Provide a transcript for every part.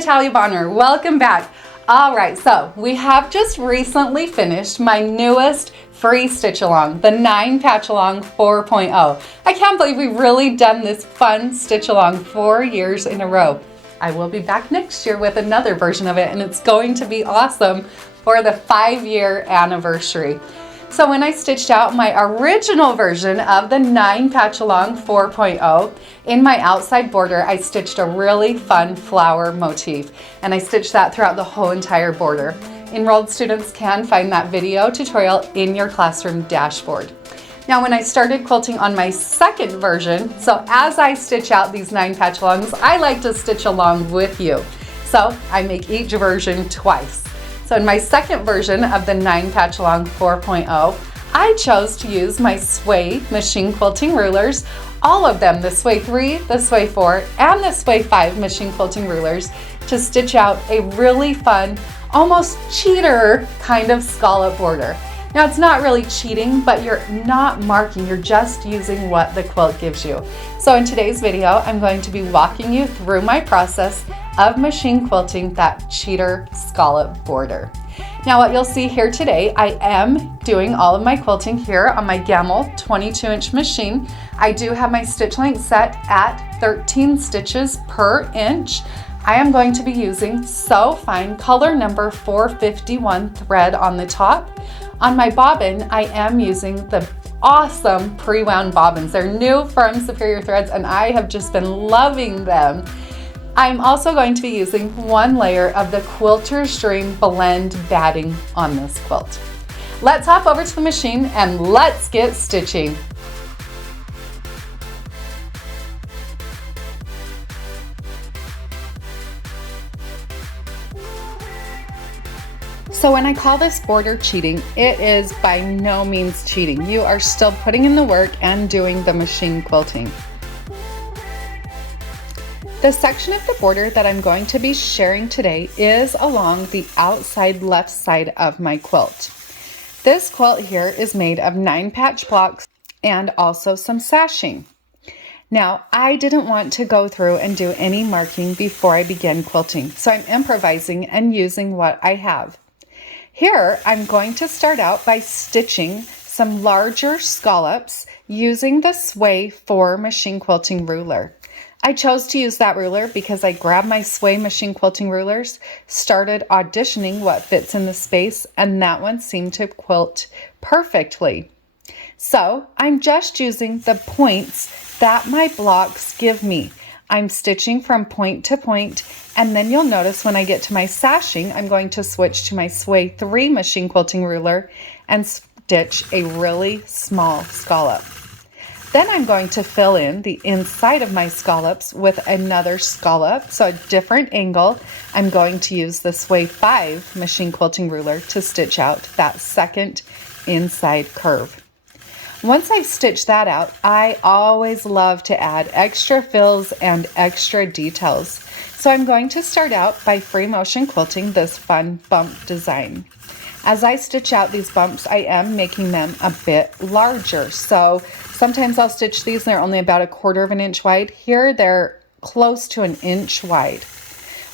Natalia Bonner. Welcome back. All right, so we have just recently finished my newest free stitch along, the 9 patch along 4.0. I can't believe we've really done this fun stitch along 4 years in a row. I will be back next year with another version of it, and it's going to be awesome for the 5-year anniversary. So when I stitched out my original version of the 9 patch along 4.0, in my outside border, I stitched a really fun flower motif, and I stitched that throughout the whole entire border. Enrolled students can find that video tutorial in your classroom dashboard. Now, when I started quilting on my second version, so as I stitch out these 9 patch alongs, I like to stitch along with you. So I make each version twice. So in my second version of the 9 patch along 4.0, I chose to use my Sway machine quilting rulers, all of them, the Sway 3, the Sway 4, and the Sway 5 machine quilting rulers, to stitch out a really fun, almost cheater kind of scallop border. Now, it's not really cheating, but you're not marking, you're just using what the quilt gives you. So in today's video, I'm going to be walking you through my process of machine quilting that cheater scallop border. Now, what you'll see here today, I am doing all of my quilting here on my Gamble 22-inch machine. I do have my stitch length set at 13 stitches per inch. I am going to be using So Fine color number 451 thread on the top. On my bobbin, I am using the awesome pre-wound bobbins. They're new from Superior Threads, and I have just been loving them. I'm also going to be using 1 layer of the Quilter's Dream blend batting on this quilt. Let's hop over to the machine and let's get stitching. So when I call this border cheating, it is by no means cheating. You are still putting in the work and doing the machine quilting. The section of the border that I'm going to be sharing today is along the outside left side of my quilt. This quilt here is made of 9 patch blocks and also some sashing. Now, I didn't want to go through and do any marking before I begin quilting, so I'm improvising and using what I have. Here, I'm going to start out by stitching some larger scallops using the Sway 4 machine quilting ruler. I chose to use that ruler because I grabbed my Sway machine quilting rulers, started auditioning what fits in the space, and that one seemed to quilt perfectly. So I'm just using the points that my blocks give me. I'm stitching from point to point, and then you'll notice when I get to my sashing, I'm going to switch to my Sway 3 machine quilting ruler and stitch a really small scallop. Then I'm going to fill in the inside of my scallops with another scallop, so a different angle. I'm going to use the Sway 5 machine quilting ruler to stitch out that second inside curve. Once I've stitched that out, I always love to add extra fills and extra details. So I'm going to start out by free motion quilting this fun bump design. As I stitch out these bumps, I am making them a bit larger. So sometimes I'll stitch these and they're only about 1/4 inch wide. Here they're close to 1 inch wide.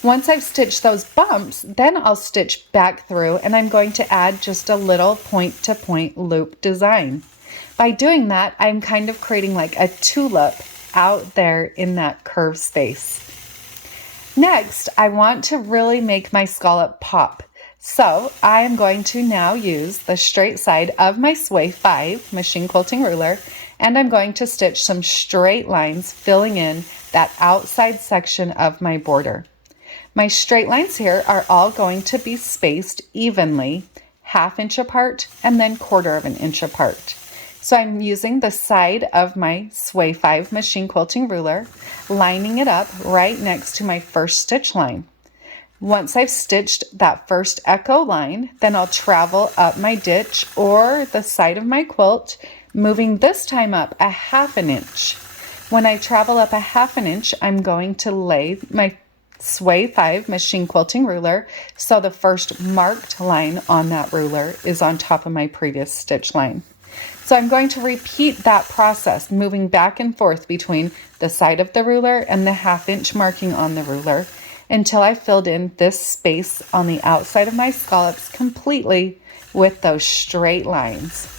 Once I've stitched those bumps, then I'll stitch back through, and I'm going to add just a little point-to-point loop design. By doing that, I'm kind of creating like a tulip out there in that curved space. Next, I want to really make my scallop pop. So I am going to now use the straight side of my Sway 5 machine quilting ruler, and I'm going to stitch some straight lines filling in that outside section of my border. My straight lines here are all going to be spaced evenly, 1/2 inch apart and then 1/4 inch apart. So I'm using the side of my Sway 5 machine quilting ruler, lining it up right next to my first stitch line. Once I've stitched that first echo line, then I'll travel up my ditch or the side of my quilt, moving this time up 1/2 inch. When I travel up 1/2 inch, I'm going to lay my Sway 5 machine quilting ruler so the first marked line on that ruler is on top of my previous stitch line. So I'm going to repeat that process, moving back and forth between the side of the ruler and the 1/2 inch marking on the ruler. until I filled in this space on the outside of my scallops completely with those straight lines.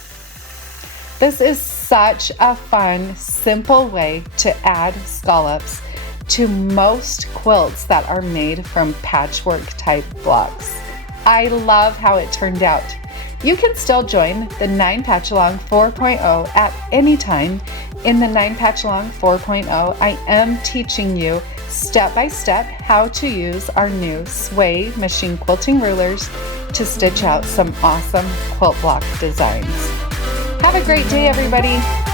This is such a fun, simple way to add scallops to most quilts that are made from patchwork type blocks. I love how it turned out. You can still join the 9 Patch Along 4.0 at any time. In the 9 Patch Along 4.0, I am teaching you step by step how to use our new Sway machine quilting rulers to stitch out some awesome quilt block designs. Have a great day, everybody.